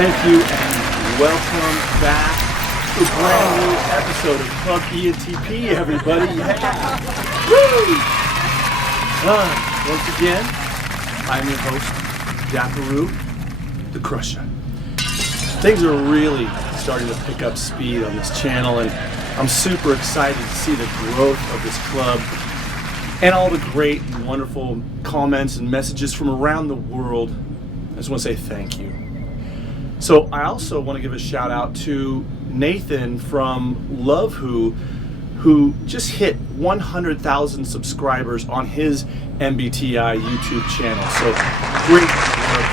Thank you and welcome back to a brand new episode of Club INTP, everybody. Yeah! Woo! Once again, I'm your host, Daparu, the Crusha. Things are really starting to pick up speed on this channel, and I'm super excited to see the growth of this club and all the great and wonderful comments and messages from around the world. I just want to say thank you. So I also want to give a shout out to Nathan from Love who just hit 100,000 subscribers on his mbti YouTube channel. So great work.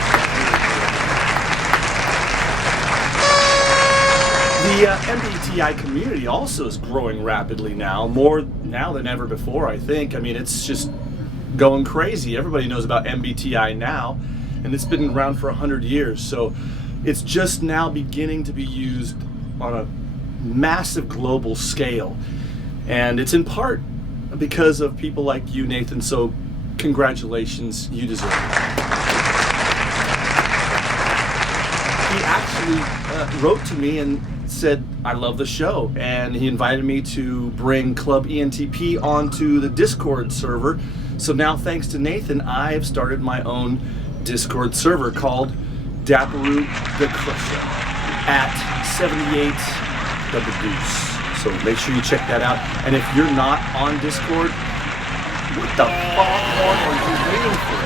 The mbti community also is growing rapidly now, more now than ever before, I think. I mean, it's just going crazy. Everybody knows about mbti now, and it's been around for 100 years. So it's just now beginning to be used on a massive global scale. And it's in part because of people like you, Nathan, so congratulations, you deserve it. He actually wrote to me and said, I love the show, and he invited me to bring Club INTP onto the Discord server. So now, thanks to Nathan, I've started my own Discord server called Daparu the Crusha at 78 Double Deuce. So make sure you check that out. And if you're not on Discord, what the fuck are you waiting for?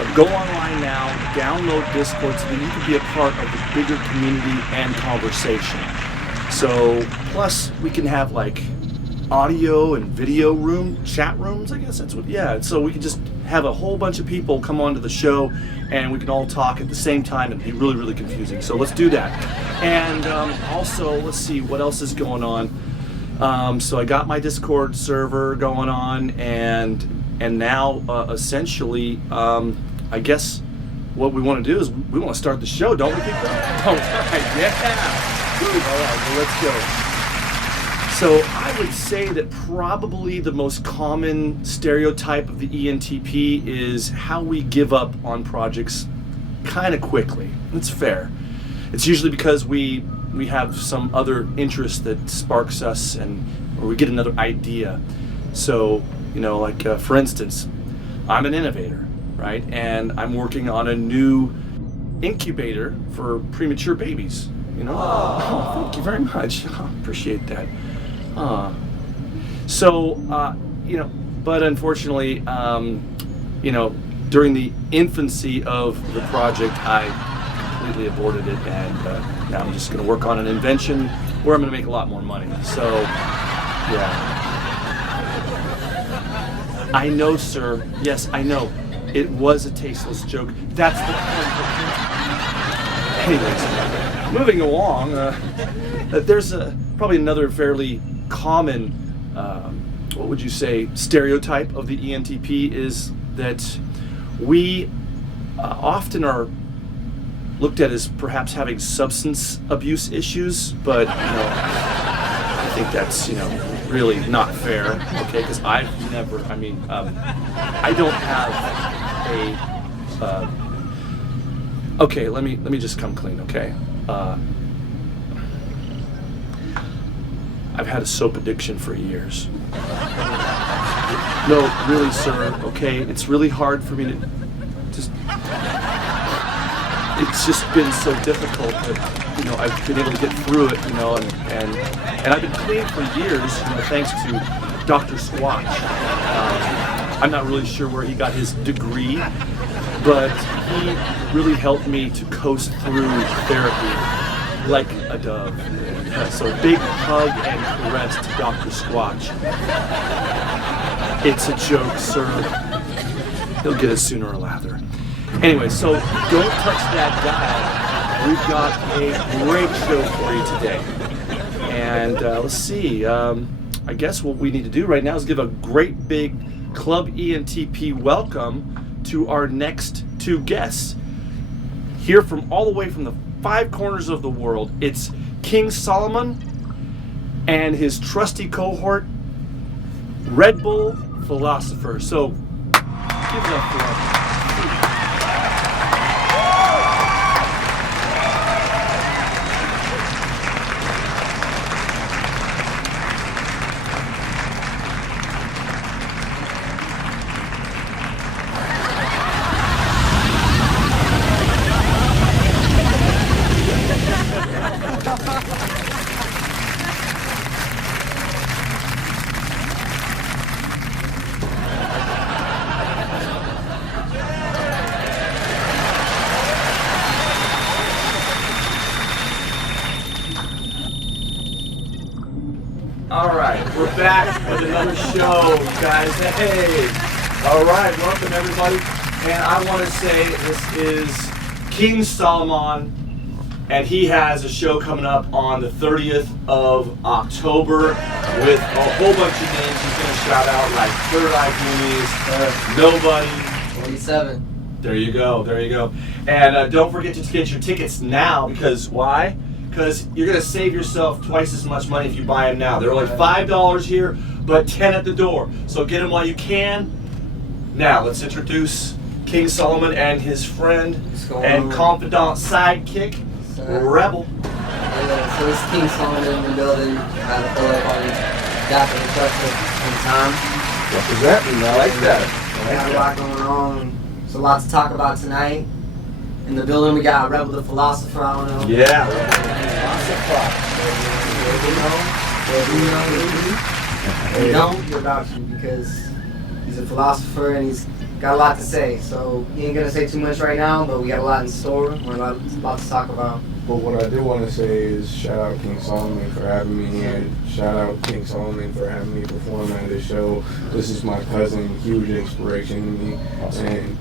But go online now, download Discord so that you can be a part of the bigger community and conversation. So, plus we can have like audio and video chat rooms, I guess that's what, yeah. So we can just have a whole bunch of people come onto the show and we can all talk at the same time and be really, really confusing. So let's do that. And also, let's see what else is going on. So I got my Discord server going on, and now essentially, I guess what we want to do is we want to start the show, don't we, people? All right, yeah. All right, well, let's go. So I would say that probably the most common stereotype of the ENTP is how we give up on projects kind of quickly. That's fair. It's usually because we have some other interest that sparks us, or we get another idea. So, you know, like for instance, I'm an innovator, right? And I'm working on a new incubator for premature babies, you know? Oh, thank you very much. Appreciate that. So, you know, but unfortunately, you know, during the infancy of the project, I completely aborted it, and now I'm just going to work on an invention where I'm going to make a lot more money. So, yeah. I know, sir. Yes, I know. It was a tasteless joke. That's the point. Anyways, moving along, there's probably another fairly common, what would you say, stereotype of the ENTP is that we often are looked at as perhaps having substance abuse issues, but you know, I think that's, you know, really not fair. Okay, because I've never. I mean, I don't have a. Okay, let me just come clean. Okay. I've had a soap addiction for years. No, really, sir, okay? It's really hard for me to just... It's just been so difficult that, you know, I've been able to get through it, you know, and I've been clean for years, you know, thanks to Dr. Squatch. I'm not really sure where he got his degree, but he really helped me to coast through therapy like a dove. So big hug and caress to Dr. Squatch. It's a joke, sir. He'll get it sooner or later. Anyway, so don't touch that dial. We've got a great show for you today. And let's see, I guess what we need to do right now is give a great big Club ENTP welcome to our next two guests. Here from all the way from the 5 corners of the world, it's King Solomon and his trusty cohort, Red Bull Philosopher. So, give it up for him. All right, we're back with another show, you guys. Hey, all right, welcome everybody. And I want to say this is King Solomon, and he has a show coming up on the 30th of October with a whole bunch of names he's going to shout out, like Third Eye Goonies, Nobody. 47. There you go, there you go. And don't forget to get your tickets now, because why? Because you're going to save yourself twice as much money if you buy them now. They're only $5 here, but 10 at the door. So get them while you can. Now, let's introduce King Solomon and his friend and confidant sidekick, Rebel. Yeah, so it's King Solomon in the building. I had to pull up on Daparu in time. Representing, I like that. We got a lot going on. There's a lot to talk about tonight. In the building, we got Rebel the Philosopher. I don't know. Yeah, We don't hear about you because he's a philosopher and he's got a lot to say. So he ain't gonna say too much right now, but we got a lot in store. We're a lot to talk about. But what I do want to say is shout out King Solomon for having me here. Shout out King Solomon for having me perform at this show. This is my cousin, huge inspiration to me. Awesome. And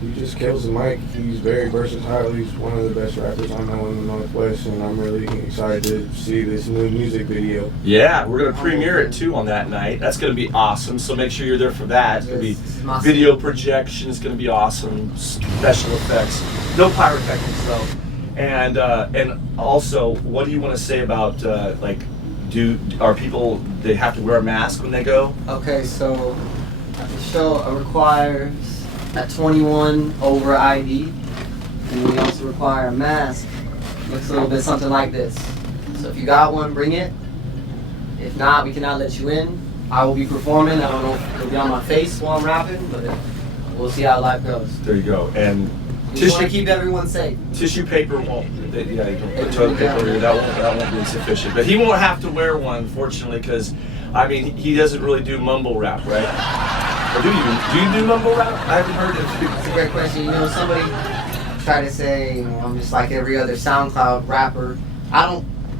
he just kills the mic. He's very versatile. He's one of the best rappers I know in the Northwest, and I'm really excited to see this new music video. Yeah, we're going to premiere it too on that night. That's going to be awesome, so make sure you're there for that. It's going to be video projection. It's going to be awesome. Special effects. No pyrotechnics though. And also, what do you want to say about are people, they have to wear a mask when they go? Okay, so the show requires a 21 over ID, and we also require a mask. Looks a little bit something like this. So if you got one, bring it. If not, we cannot let you in. I will be performing. I don't know if it'll be on my face while I'm rapping, but we'll see how life goes. There you go. And we just want to keep everyone safe. Tissue paper won't. Yeah, you can put toilet paper here. That won't be sufficient. But he won't have to wear one, fortunately, because I mean he doesn't really do mumble rap, right? Or do you do mumble rap? I haven't heard it. That's a great question. You know, somebody tried to say, you know, I'm just like every other SoundCloud rapper.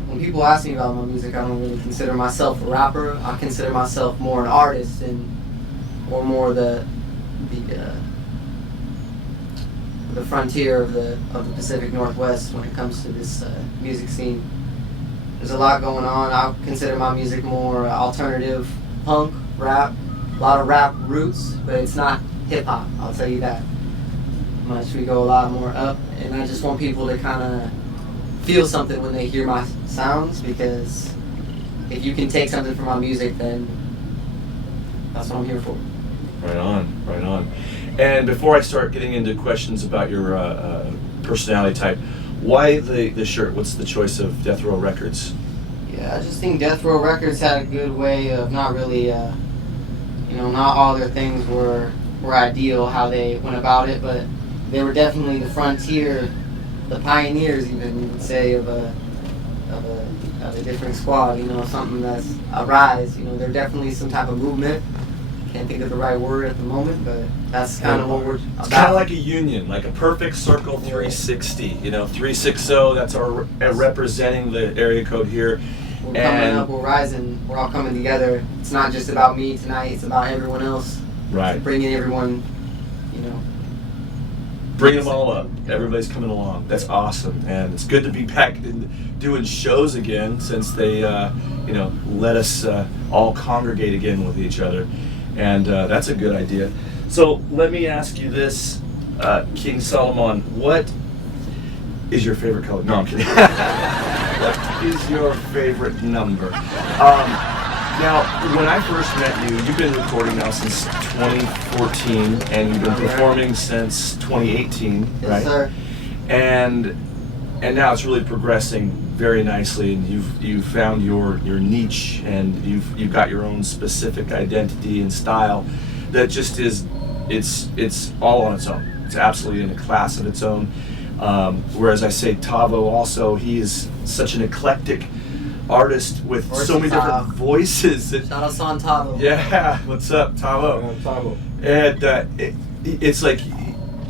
When people ask me about my music, I don't really consider myself a rapper. I consider myself more an artist or more the frontier of the Pacific Northwest when it comes to this music scene. There's a lot going on. I consider my music more alternative punk rap. A lot of rap roots, but it's not hip-hop, I'll tell you that much. We go a lot more up, and I just want people to kind of feel something when they hear my sounds, because if you can take something from my music, then that's what I'm here for. Right on, right on. And before I start getting into questions about your personality type, why the shirt? What's the choice of Death Row Records? Yeah, I just think Death Row Records had a good way of not really... not all their things were ideal how they went about it, but they were definitely the frontier, the pioneers even, you would say, of a different squad, something that's a rise. They're definitely some type of movement. Can't think of the right word at the moment, but that's kind of what we're about. It's kind of like a union, like a perfect circle 360, 360, that's our representing the area code here. We're coming up, we're rising, we're all coming together. It's not just about me tonight, it's about everyone else. Right. Bringing everyone, Bring them all up. Everybody's coming along. That's awesome. And it's good to be back doing shows again since they, let us all congregate again with each other. And that's a good idea. So let me ask you this, King Solomon, what is your favorite color? No, I'm kidding. What is your favorite number? Now, when I first met you, you've been recording now since 2014, and you've been performing since 2018, right? Yes, sir. And now it's really progressing very nicely, and you've found your niche, and you've got your own specific identity and style that just is it's all on its own. It's absolutely in a class of its own. Whereas I say Tavo also, he is such an eclectic artist with so many different voices. Shout out on Tavo. Yeah, what's up, Tavo? I'm Tavo. And it's like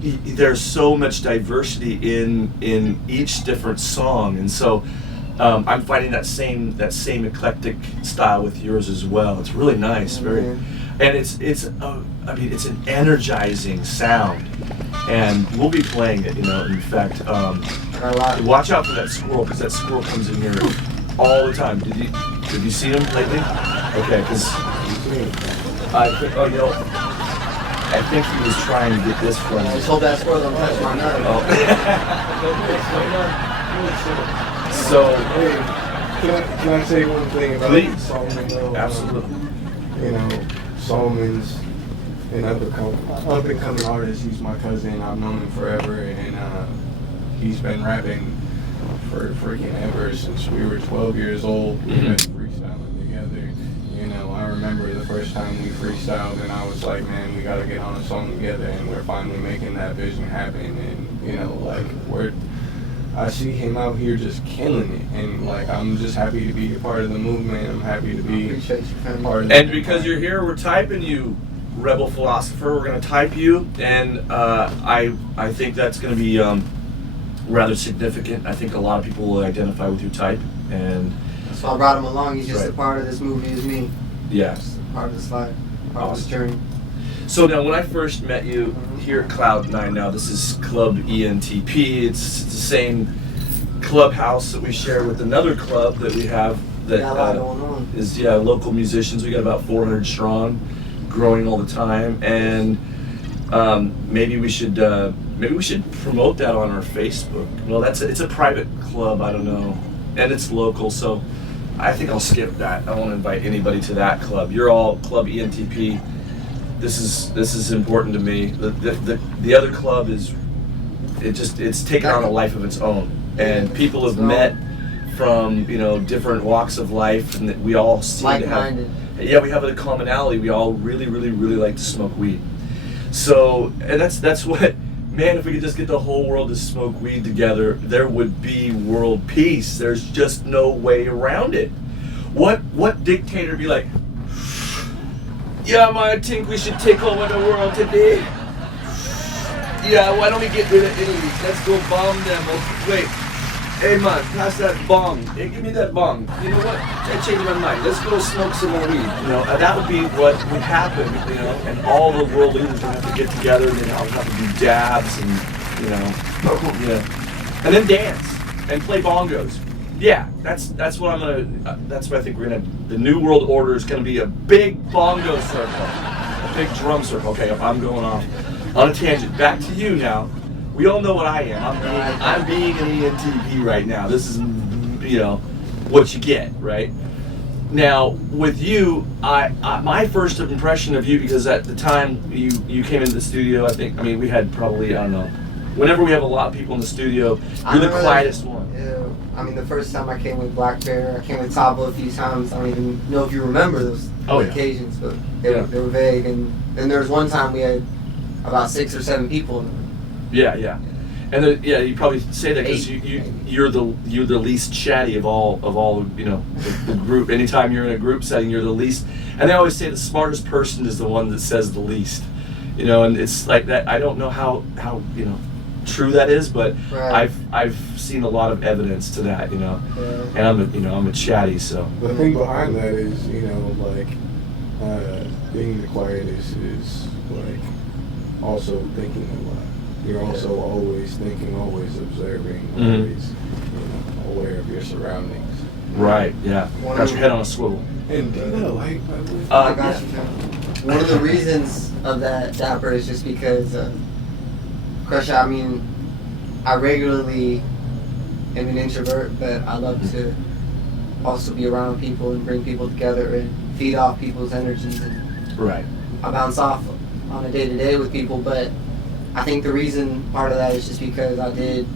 there's so much diversity in each different song, and so I'm finding that same eclectic style with yours as well. It's really nice, very, and it's I mean, it's an energizing sound, and we'll be playing it. In fact, watch out for that squirrel, because that squirrel comes in here all the time. Did you see him lately? Okay, because I think he was trying to get this from. Just hold that squirrel, don't touch my nut. So, can I say one thing about please. Solomon though? Absolutely. Solomon's an up and coming artist. He's my cousin. I've known him forever, and he's been rapping for freaking ever since we were 12 years old. We've been freestyling together. I remember the first time we freestyled, and I was like, man, we gotta get on a song together, and we're finally making that vision happen. And I see him out here just killing it, and I'm just happy to be a part of the movement. I'm happy to be part of it. And because you're here, we're typing you, Rebel Philosopher. We're gonna type you, and I think that's gonna be rather significant. I think a lot of people will identify with your type, and so I brought him along. He's just a part of this movie as me. Yes. Part of this life, part of this journey. So now, when I first met you here at Cloud9, now this is Club ENTP. It's the same clubhouse that we share with another club that we have that is local musicians. We got about 400 strong, growing all the time, and maybe we should promote that on our Facebook. Well, it's a private club. I don't know, and it's local, so I think I'll skip that. I won't invite anybody to that club. You're all Club ENTP. This is important to me. The other club it's taken on a life of its own, and people have met from different walks of life, and that we all seem to have. Yeah, we have a commonality. We all really, really, really like to smoke weed. So, and that's what, man, if we could just get the whole world to smoke weed together, there would be world peace. There's just no way around it. What dictator be like, yeah, man, I think we should take over the world today. Yeah, why don't we get rid of Italy? Let's go bomb them. Wait, hey man, pass that bong. Hey, give me that bong. You know what? I changed my mind. Let's go smoke some more weed. And that would be what would happen. And all the world leaders would have to get together, and I would have to do dabs, and and then dance and play bongos. Yeah, that's what I'm gonna. That's what I think we're gonna. The new world order is gonna be a big bongo circle, a big drum circle. Okay, I'm going off on a tangent. Back to you now. We all know what I am. I'm being an ENTP right now. This is, what you get, right? Now, with you, I my first impression of you, because at the time you came into the studio, we had probably, I don't know, whenever we have a lot of people in the studio, you're the quietest one. Yeah, the first time I came with Black Bear, I came with Tabo a few times. I don't even know if you remember those occasions, but they were vague. And then there was one time we had about 6 or 7 people. Yeah. And you probably say that because you're the least chatty of all the group. Anytime you're in a group setting, you're the least. And they always say the smartest person is the one that says the least. And it's like that. I don't know how true that is, but I've seen a lot of evidence to that. And I'm a chatty, so. The thing behind that is being the quietest is also thinking a lot. You're also always thinking, always observing, always aware of your surroundings. Right, yeah. Got your head on a swivel. And do you got a light, by the way? I got you. One of the reasons of that, Dapper, is just because, Crusha, I regularly am an introvert, but I love to also be around people and bring people together and feed off people's energies. And right. I bounce off on a day-to-day with people, but I think the reason part of that is just because I did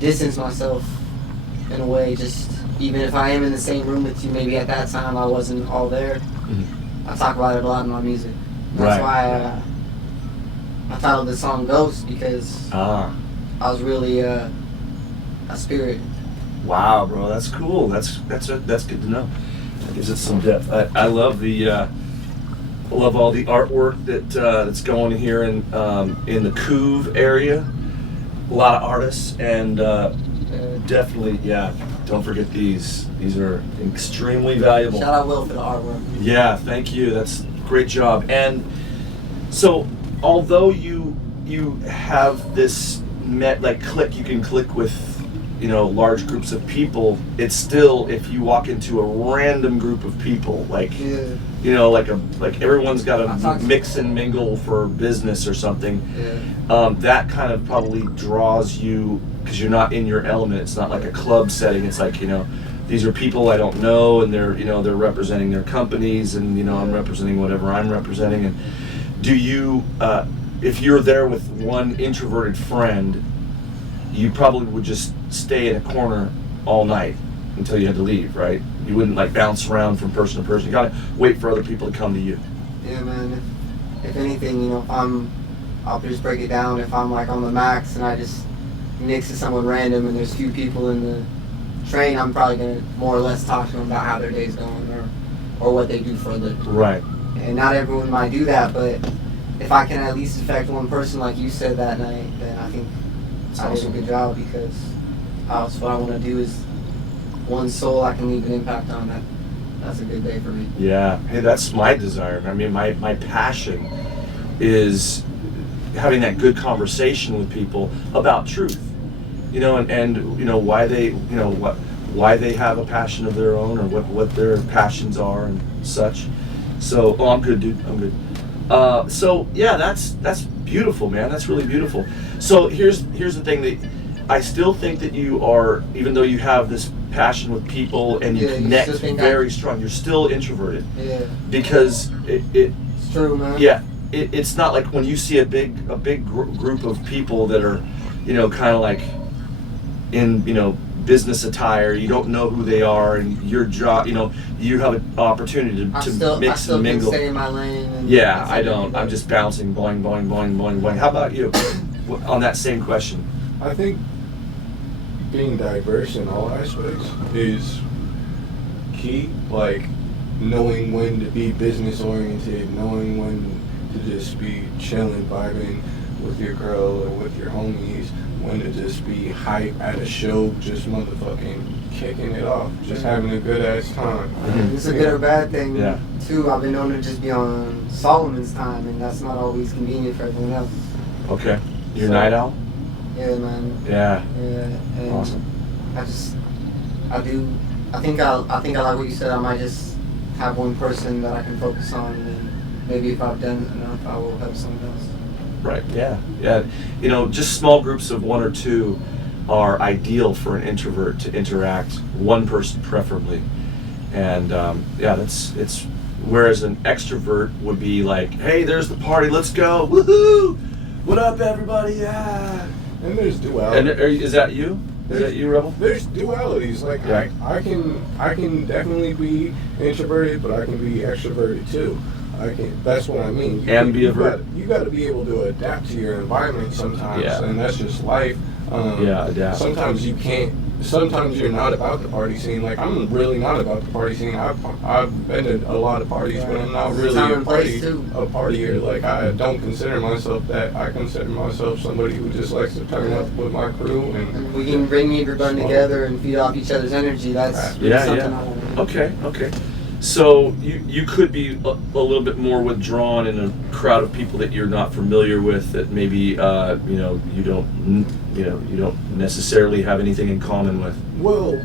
distance myself in a way. Just even if I am in the same room with you, maybe at that time I wasn't all there. I talk about it a lot in my music. That's why I titled the song "Ghost," because I was really a spirit. Wow, bro, that's cool. That's good to know. That gives it some depth. I love the. I love all the artwork that's going here in the Couve area. A lot of artists, and Definitely, yeah. Don't forget these. These are extremely valuable. Shout out Will for the artwork. Yeah, thank you. That's a great job. And so, although you have this click, you can click with, large groups of people. It's still, if you walk into a random group of people, like everyone's got to mix and mingle for business or something. Yeah. That kind of probably draws you, because you're not in your element. It's not like a club setting. It's like, these are people I don't know, and they're representing their companies, and I'm representing whatever I'm representing. And do you, if you're there with one introverted friend, you probably would just stay in a corner all night until you had to leave, right? You wouldn't bounce around from person to person. You gotta wait for other people to come to you. Yeah, man. If anything, I'll just break it down. If I'm on the max and I just next to someone random and there's a few people in the train, I'm probably gonna more or less talk to them about how their day's going or what they do for a living. Right. And not everyone might do that, but if I can at least affect one person like you said that night, then I think I did a good job, because that's what I want to do is one soul I can leave an impact on. That's a good day for me. Yeah. Hey, that's my desire. I mean, my passion is having that good conversation with people about truth, and why they, why they have a passion of their own, or what their passions are and such. So, I'm good, dude. I'm good. So yeah, that's beautiful, man. That's really beautiful. So here's the thing, that I still think that you are, even though you have this passion with people and you connect very strong, you're still introverted. Yeah. Because it's true, man. Yeah. It's not like when you see a big group of people that are, kind of like in, business attire, you don't know who they are, and your job, you have an opportunity to mix and mingle. I still can stay in my lane. And yeah, I don't. I'm just bouncing, boing, boing, boing, boing, boing. How about you? On that same question. I think being diverse in all aspects is key. Like knowing when to be business oriented, knowing when to just be chilling, vibing with your girl or with your homies, when to just be hype at a show, just motherfucking kicking it off, just having a good ass time. It's a good or bad thing, yeah. too. I've been known to just be on Solomon's time, and that's not always convenient for everyone else. Okay. You're night owl? Yeah, man. Yeah. Yeah. And awesome. I think I like what you said. I might just have one person that I can focus on, and then maybe if I've done enough, I will help someone else. Right, yeah. Just small groups of one or two are ideal for an introvert to interact, one person preferably. And it's whereas an extrovert would be like, hey, there's the party, let's go, woohoo! What up, everybody? Yeah. And there's duality. And is that you? Is that you, Rebel? There's dualities. Yeah. I can definitely be introverted, but I can be extroverted too. That's what I mean. You got to be able to adapt to your environment sometimes, and that's just life. Adapt. Sometimes you can't. Sometimes you're not about the party scene. Like, I'm really not about the party scene. I've been to a lot of parties, but I'm not really a partier. Like, I don't consider myself that. I consider myself somebody who just likes to turn up with my crew. And we can bring everybody together and feed off each other's energy. That's something I want to do. Okay. So you could be a little bit more withdrawn in a crowd of people that you're not familiar with, that maybe you don't necessarily have anything in common with. Well,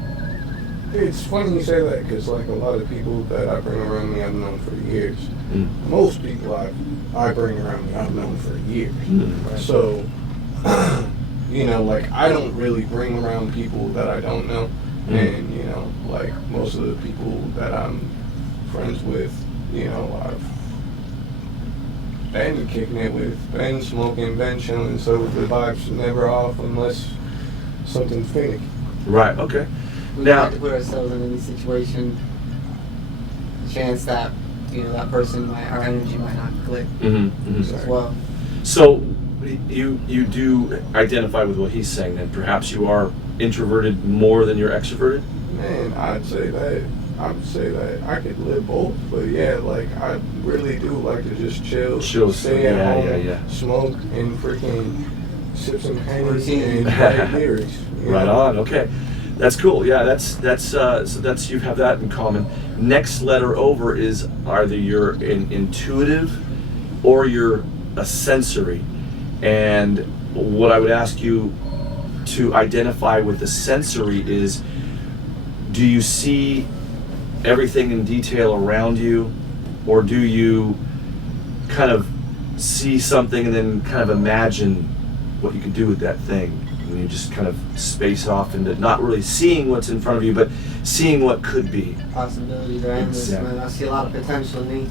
it's funny you say that, because like a lot of people that I bring around me I've known for years. Most people I bring around me I've known for years. Right? So I don't really bring around people that I don't know. And like most of the people that I'm friends with, I've been kicking it with, been smoking, been chilling, so the vibe's never off unless something's finicky. Right, okay. We have to put ourselves in any situation, the chance that, that person our energy might not click as well. So you do identify with what he's saying, then perhaps you are introverted more than you're extroverted? Man, I'd say that I could live both, but yeah, like I really do like to just chill, stay at home, smoke, and freaking sip some Henny Routine. and write lyrics. You Right know? on. Okay, that's cool. Yeah, so that's you have that in common. Next letter over is either you're an intuitive or you're a sensory. And what I would ask you to identify with the sensory is, do you see everything in detail around you, or do you kind of see something and then kind of imagine what you could do with that thing, and you just kind of space off into not really seeing what's in front of you, but seeing what could be? Possibilities are endless, Exactly. man. I see a lot of potential in me.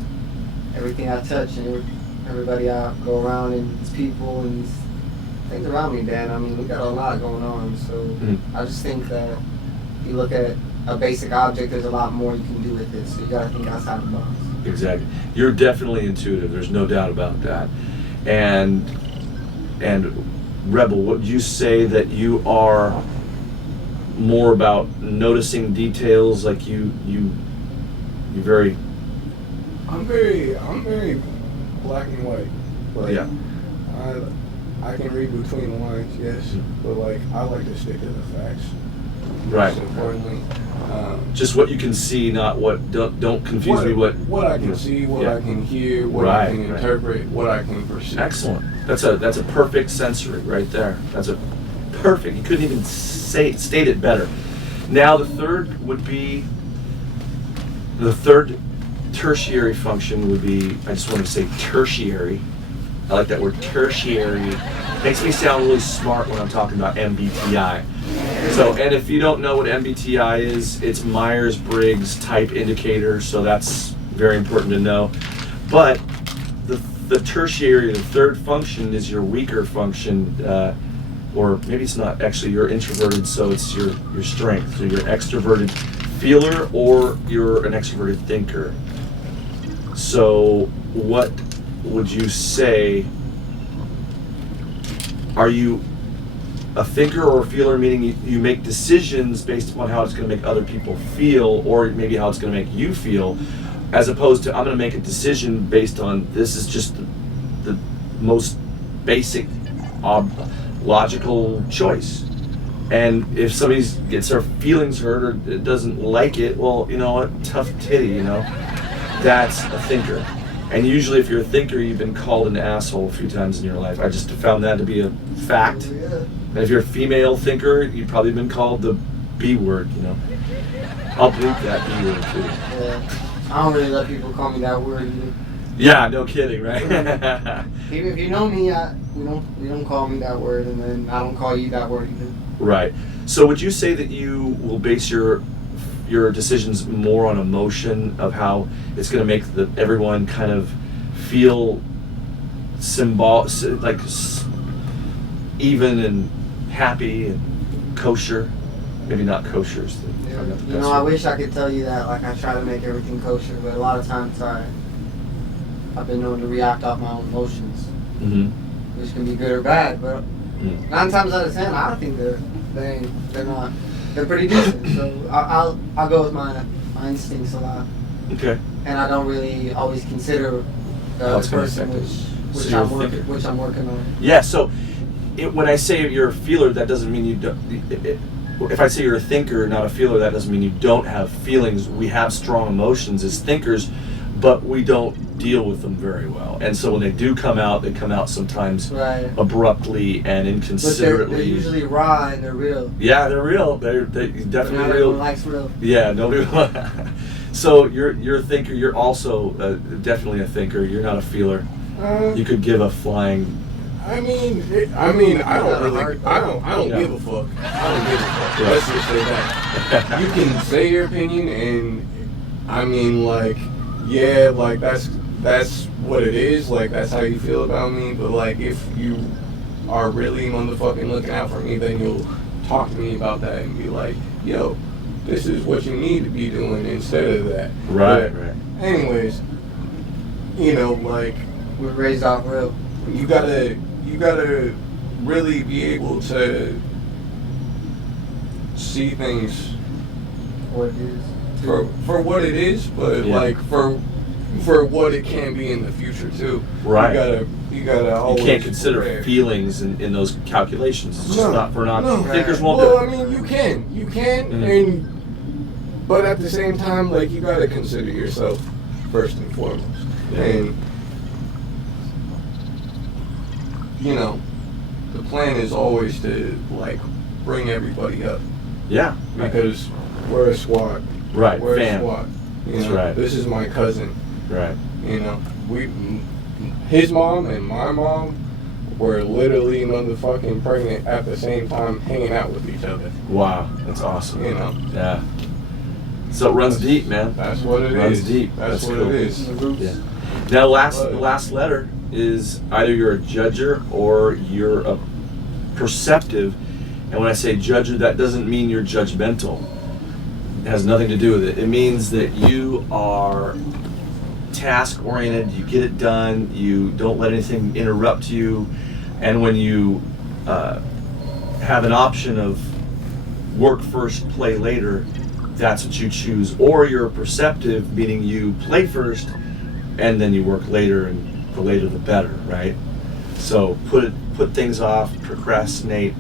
Everything I touch and everybody I go around and these people and these things around me, Dan. I mean, we got a lot going on. So I just think that if you look at a basic object, there's a lot more you can do with it. So you got to think outside the box. Exactly. You're definitely intuitive. There's no doubt about that. And Rebel, would you say that you are more about noticing details, like you very? I'm very black and white. Like, Yeah. I can read between the lines, yes, but like I like to stick to the facts. Right. Most importantly, Just what you can see, not what. Don't confuse me. What I can see, what Yeah. I can hear, what Right, I can right. interpret, what I can perceive. Excellent. That's a perfect sensory right there. That's a perfect. You couldn't even state it better. Now the third would be the third tertiary function would be. I just want to say tertiary. I like that word, tertiary. Makes me sound really smart when I'm talking about MBTI. So, and if you don't know what MBTI is, it's Myers-Briggs type indicator, so that's very important to know. But the tertiary, the third function, is your weaker function, or maybe it's not actually, you're introverted, so it's your strength. So you're extroverted feeler or you're an extroverted thinker. So what would you say? Are you a thinker or a feeler, meaning you make decisions based upon how it's going to make other people feel, or maybe how it's going to make you feel, as opposed to I'm going to make a decision based on this is just the most basic logical choice. And if somebody gets their feelings hurt or doesn't like it, well, you know what, tough titty, you know, that's a thinker. And usually if you're a thinker, you've been called an asshole a few times in your life. I just found that to be a fact. And if you're a female thinker, you've probably been called the B word, you know. I'll bleep that B word too. Yeah. I don't really let people call me that word either. Yeah, no kidding, right? Even if you know me, you don't call me that word, and then I don't call you that word either. Right. So would you say that you will base your decisions more on emotion of how it's going to make everyone kind of feel like even and happy and kosher? Maybe not kosher. Yeah. You know, I wish I could tell you that. Like, I try to make everything kosher, but a lot of times I've been known to react off my own emotions, which can be good or bad. But 9 times out of 10, I think they're not. They're pretty decent. So I'll go with my instincts a lot. Okay. And I don't really always consider the How other it's gonna person, affect which So you're a thinker. I'm working on. Yeah. So when I say you're a feeler, that doesn't mean you don't. If I say you're a thinker, not a feeler, that doesn't mean you don't have feelings. We have strong emotions as thinkers, but we don't deal with them very well. And so when they do come out, they come out sometimes abruptly and inconsiderately. But they're usually raw and they're real. Yeah, they're real. They're definitely Not real. everyone likes real. Yeah, nobody. So you're a thinker. You're also definitely a thinker. You're not a feeler. You could give a flying. I mean, I don't give a fuck. I don't give a fuck. Yeah. Let's just say that. You can say your opinion, and I mean, like, yeah, like that's what it is. Like, that's how you feel about me. But like, if you are really motherfucking looking out for me, then you'll talk to me about that and be like, yo, this is what you need to be doing instead of that. Right. Anyways, you know, like, We're raised off real. you gotta really be able to see things What it is. for what it is, but Yeah. like for for what it can be in the future too. Right. You gotta always. You can't consider prepare. feelings in those calculations. It's just not for No. thinkers won't Well, do I it. mean, you can, Mhm. but at the same time, like you gotta consider yourself first and foremost, Yeah. and you know, the plan is always to like bring everybody up Yeah. because we're a squad. Right. We're Fam. a squad. You That's know, right. This is my cousin. Right. You know, his mom and my mom were literally motherfucking pregnant at the same time, hanging out with each other. Wow. That's awesome. You know, Yeah. So it runs deep, man. that's what it Runs is. deep. That's what cool. it is. Yeah. Now, the last letter is either you're a judger or you're a perceptive. And when I say judger, that doesn't mean you're judgmental. It has nothing to do with it. It means that you are task oriented, you get it done, you don't let anything interrupt you, and when you have an option of work first, play later, that's what you choose. Or you're perceptive, meaning you play first and then you work later, and the later the better, right? So put things off, procrastinate.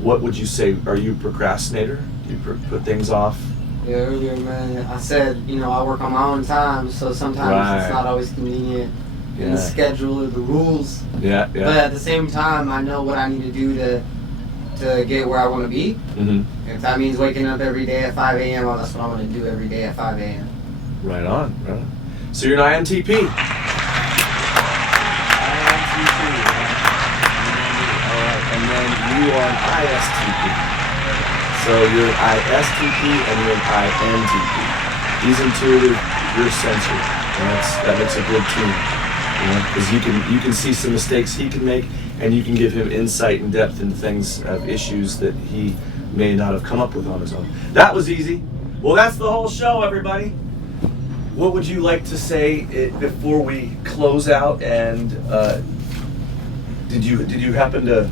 What would you say? Are you a procrastinator? Do you put things off? Yeah, earlier, man, I said, I work on my own time, so sometimes it's not always convenient in the schedule or the rules. Yeah. But at the same time, I know what I need to do to get where I want to be. Mm-hmm. If that means waking up every day at 5 a.m., well, that's what I'm going to do every day at 5 a.m. Right on. So you're an INTP. INTP. All right, and then you are an ISTP. So you're an ISTP and you're an INTP. He's intuitive, you're sensory. And that makes a good team. Because you can see some mistakes he can make, and you can give him insight and depth into things of issues that he may not have come up with on his own. That was easy. Well, that's the whole show, everybody. What would you like to say before we close out? And did you happen to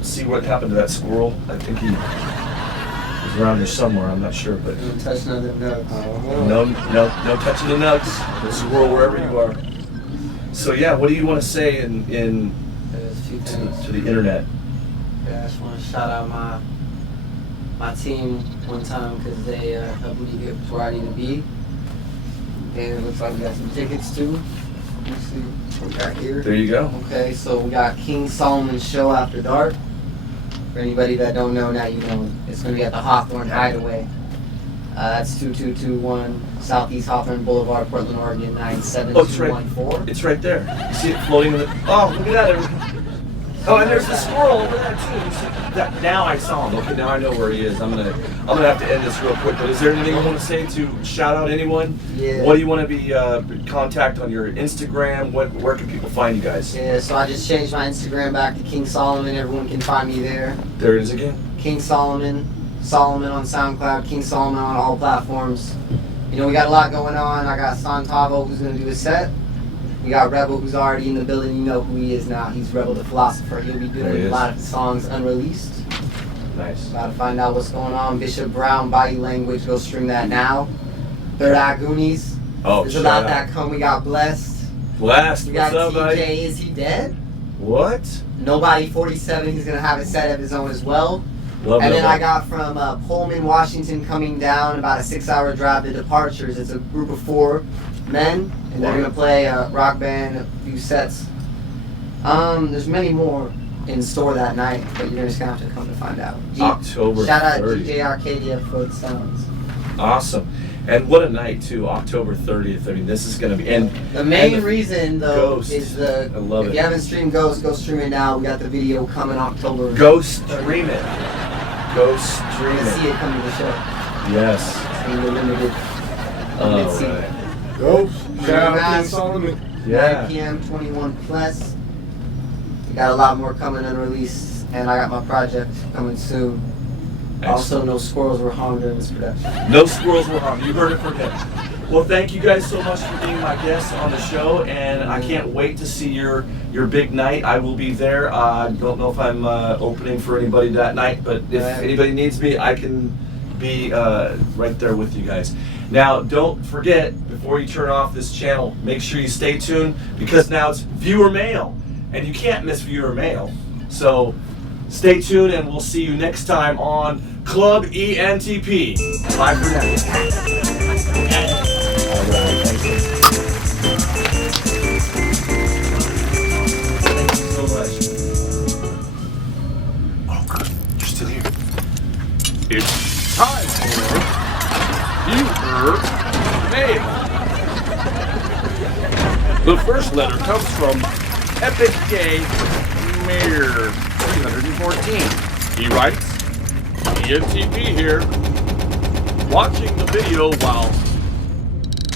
see what happened to that squirrel? I think he was around here somewhere. I'm not sure, but Don't touch none of the nuts. no touching the nugs. The squirrel wherever you are. So yeah, what do you want to say in There's a few things. to the internet? Yeah, I just want to shout out my team one time because they helped me get to where I need to be. And it looks like we got some tickets too. Let's see what we got here. There you go. Okay, so we got King Solomon's Show After Dark. For anybody that don't know, now you know. It's going to be at the Hawthorne Hideaway. That's 2221 Southeast Hawthorne Boulevard, Portland, Oregon, 97214. It's right there. You see it floating in the. Oh, look at that! Everybody. Oh, and there's the squirrel over there too. You see that? Now I saw him. Okay, now I know where he is. I'm gonna have to end this real quick. But is there anything you want to say to shout out anyone? Yeah. What do you want to be contact on your Instagram? Where can people find you guys? Yeah, so I just changed my Instagram back to King Solomon. Everyone can find me there. There it is again. King Solomon. Solomon on SoundCloud, King Solomon on all platforms. We got a lot going on. I got Santavo who's going to do a set. We got Rebel who's already in the building. You know who he is now. He's Rebel the Philosopher. He'll be doing a lot of songs unreleased. Nice. About to find out what's going on. Bishop Brown, Body Language, go stream that now. Third Eye Goonies. Oh, There's a lot that come. We got Blessed. Blast. We got What's up, TJ, buddy? Is He Dead? What? Nobody 47, he's going to have a set of his own as well. Love And that then one. I got from Pullman, Washington, coming down about a 6-hour drive to Departures. It's a group of 4 men, and they're gonna play a rock band, a few sets. There's many more in store that night, but you're just gonna have to come to find out. October Shout out 30th. DJ Arcadia for the sounds. Awesome. And what a night too, October 30th. I mean, this is gonna be, and The main and the reason though Ghost. is the I love if it. you haven't streamed Ghost, go stream it now. We got the video coming October. Go stream it. Go stream You can see it. it coming to the show. Yes. It's being limited All seat. right. Go. Shout out Mass. King Solomon. 9 p.m. 21 plus. We got a lot more coming unreleased, and I got my project coming soon. Also, no squirrels were harmed during this production. No squirrels were harmed. You heard it from him. Well, thank you guys so much for being my guests on the show, and I can't wait to see your big night. I will be there. I don't know if I'm opening for anybody that night, but if anybody needs me, I can be right there with you guys. Now, don't forget, before you turn off this channel, make sure you stay tuned, because now it's viewer mail, and you can't miss viewer mail. So stay tuned, and we'll see you next time on Club ENTP. Bye for now. All right, thank you. Thank you so much. Oh, good. You're still here. It's time for viewer mail. The first letter comes from Epic Gay Mayor 314. He writes, ENTP here, watching the video while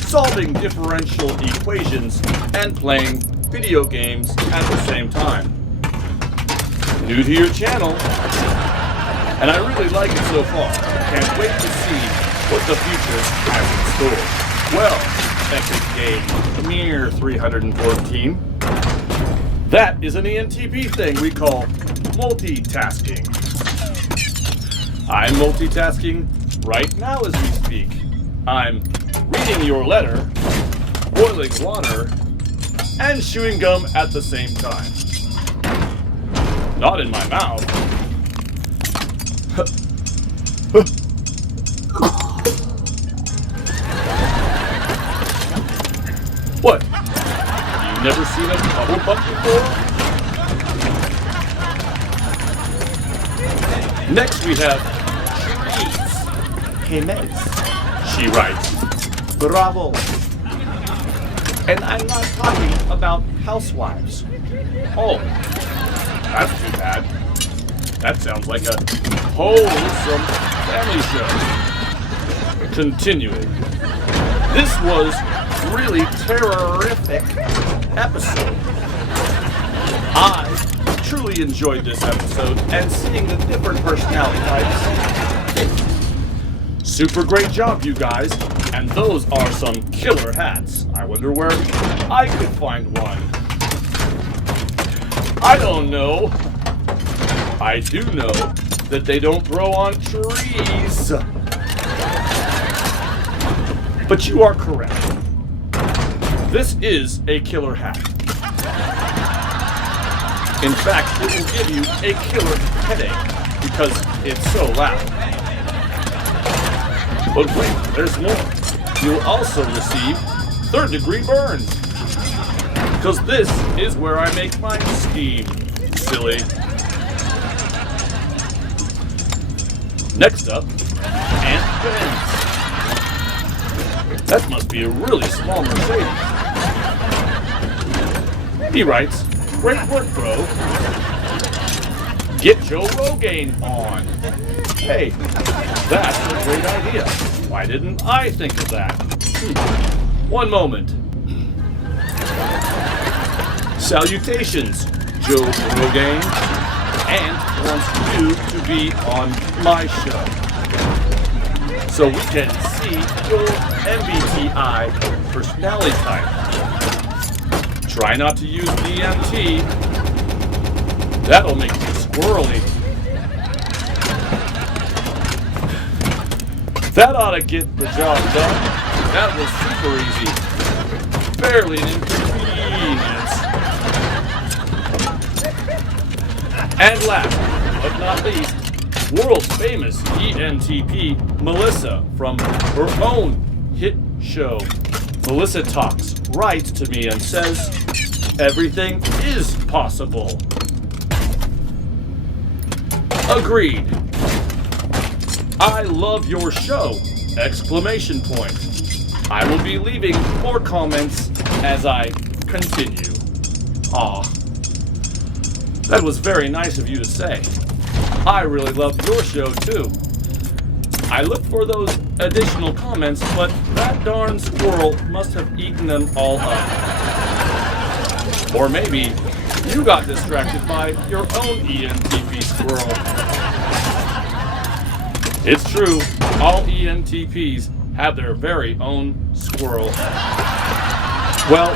solving differential equations and playing video games at the same time. New to your channel, and I really like it so far. Can't wait to see what the future has in store. Well, Epic Game Mere 314, that is an ENTP thing we call multitasking. I'm multitasking right now as we speak. I'm reading your letter, boiling water, and chewing gum at the same time. Not in my mouth. What? You've never seen a bubble butt before? Next we have Cherise Jimenez. She writes, Bravo. And I'm not talking about housewives. Oh, that's too bad. That sounds like a wholesome family show. Continuing. This was really terrific episode. I truly enjoyed this episode and seeing the different personality types. Super great job, you guys. And those are some killer hats. I wonder where I could find one. I don't know. I do know that they don't grow on trees. But you are correct. This is a killer hat. In fact, it will give you a killer headache because it's so loud. But wait, there's more. You'll also receive third-degree burns. Because this is where I make my steam, silly. Next up, Aunt Ben's. That must be a really small Mercedes. He writes, great work, bro. Get Joe Rogan on. Hey, that's a great idea. Why didn't I think of that? One moment. Salutations, Joe Rogan, and wants you to be on my show. So we can see your MBTI personality type. Try not to use DMT. That'll make you squirrely. That ought to get the job done. That was super easy. Barely an inconvenience. And last but not least, world famous ENTP Melissa from her own hit show, Melissa Talks, writes to me and says, everything is possible. Agreed. I love your show! Exclamation point. I will be leaving more comments as I continue. Aw. That was very nice of you to say. I really loved your show too. I looked for those additional comments, but that darn squirrel must have eaten them all up. Or maybe you got distracted by your own ENTP squirrel. It's true, all ENTPs have their very own squirrel. Well,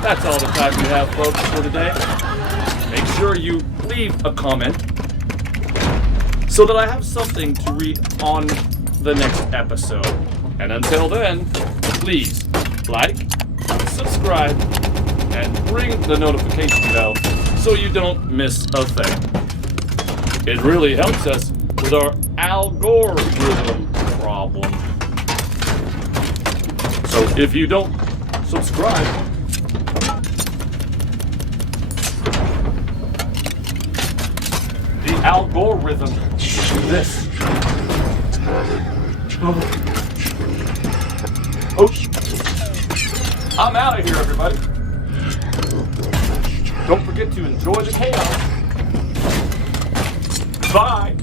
that's all the time we have, folks, for today. Make sure you leave a comment so that I have something to read on the next episode. And until then, please like, subscribe, and ring the notification bell so you don't miss a thing. It really helps us with our algorithm problem. So if you don't subscribe, the algorithm will do this. I'm out of here, everybody. Don't forget to enjoy the chaos. Bye.